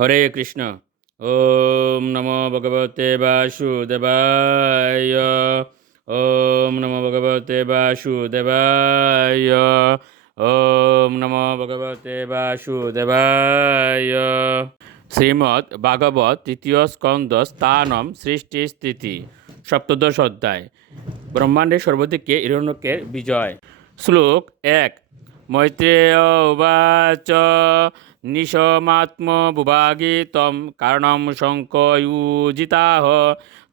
হরে কৃষ্ণ। ওম নমো ভগবতে বাসুদেবায়। ওম নমো ভগবতে বাসুদেবায়। ওম নমো ভগবতে বাসুদেবায়। শ্রীমৎ ভাগবত তৃতীয় স্কন্দ স্থানম সৃষ্টি স্থিতি, সপ্তদশ অধ্যায়। ব্রহ্মাণ্ডের সর্বদিকে ইরণ্যকের বিজয়। শ্লোক এক, মৈত্রেয় উবাচ। নিশমাত্ম বুভাগিতম কারণম শঙ্কয়ুজিতাহ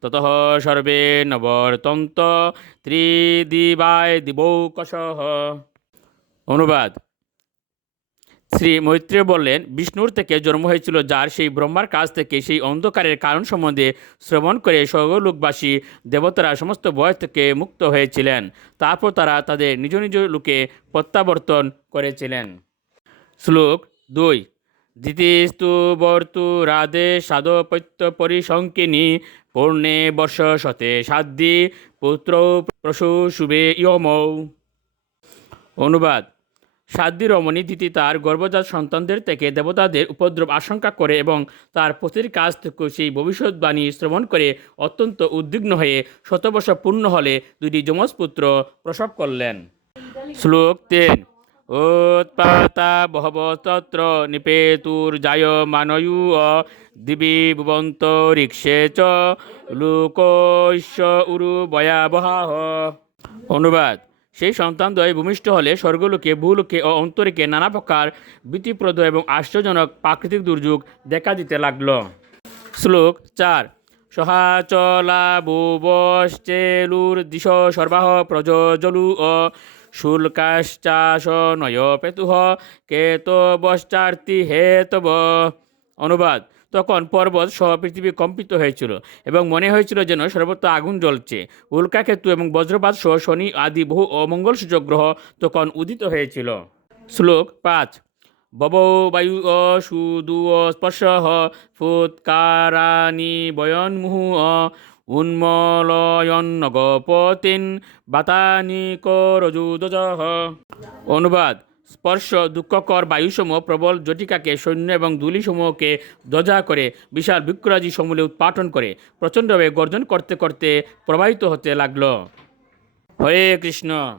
ততঃ সর্বে নবর্তন্ত ত্রিদিবায় দিবৌকশঃ অনুবাদ শ্রী মৈত্রেয় বললেন, বিষ্ণুর থেকে জন্ম হয়েছিল যার সেই ব্রহ্মার কাছ থেকে সেই অন্ধকারের কারণ সম্বন্ধে শ্রবণ করে স্বর্গলোকবাসী দেবতারা সমস্ত বয়স থেকে মুক্ত হয়েছিলেন। তারপর তারা তাদের নিজ নিজ লোকে প্রত্যাবর্তন করেছিলেন। শ্লোক দুই। দিতিস্তু বর্তু রাধে সাধপত্য পরিসংকিনী, পূর্ণে বর্ষ শতে সাধ্যি, পুত্র প্রসু শুভে ইয়মৌ। অনুবাদ। সাধ্যী রমণী দিতি তার গর্ভজাত সন্তানদের থেকে দেবতাদের উপদ্রব আশঙ্কা করে এবং তার পতির কাছ থেকে সেই ভবিষ্যৎবাণী শ্রবণ করে অত্যন্ত উদ্বিগ্ন হয়ে শতবর্ষ পূর্ণ হলে দুটি যমজ পুত্র প্রসব করলেন। শ্লোক তিন। উৎপাতা বহবতত্র নিপেতুর যায় মানয়ু দিবি ভুবন্ত ঋক্ষে চ লোকৈশ্য উরু ভয়াবহাহ। অনুবাদ, সেই সন্তানদ্বয় ভূমিষ্ঠ হলে স্বর্গলোকে, ভূলোকে ও অন্তরিকে নানা প্রকার ভীতিপ্রদ এবং আশ্চর্যজনক প্রাকৃতিক দুর্যোগ দেখা দিতে লাগল। শ্লোক চার সহাচলা ভুবশ্চেলুর দিশ সর্বাহ প্রযোজলু ও শুল্কাশ্চাস নয় পেতুহ কেত বশ্চার্তি হেতব। অনুবাদ, তখন পর্বত সহ পৃথিবী কম্পিত হয়েছিল এবং মনে হয়েছিল যেন সর্বত্র আগুন জ্বলছে। উল্কাক্ষেতু এবং বজ্রপাত সহ শনি আদি বহু অমঙ্গলসূচক গ্রহ তখন উদিত হয়েছিল। শ্লোক পাঁচ বব বায়ু অ সুদু অ স্পর্শ ফুৎকারানি বয়ন্মুহু অ উন্মলয়ন্নগপতিন বাতানি করজুদজ অনুবাদ, স্পর্শ, দুঃখকর বায়ুসমূহ প্রবল জটিকাকে সৈন্য এবং দুলিসমূহকে দজা করে বিশাল বৃক্ষরাজি সমূলে উৎপাটন করে প্রচণ্ডভাবে গর্জন করতে করতে প্রবাহিত হতে লাগল। হয়ে কৃষ্ণ।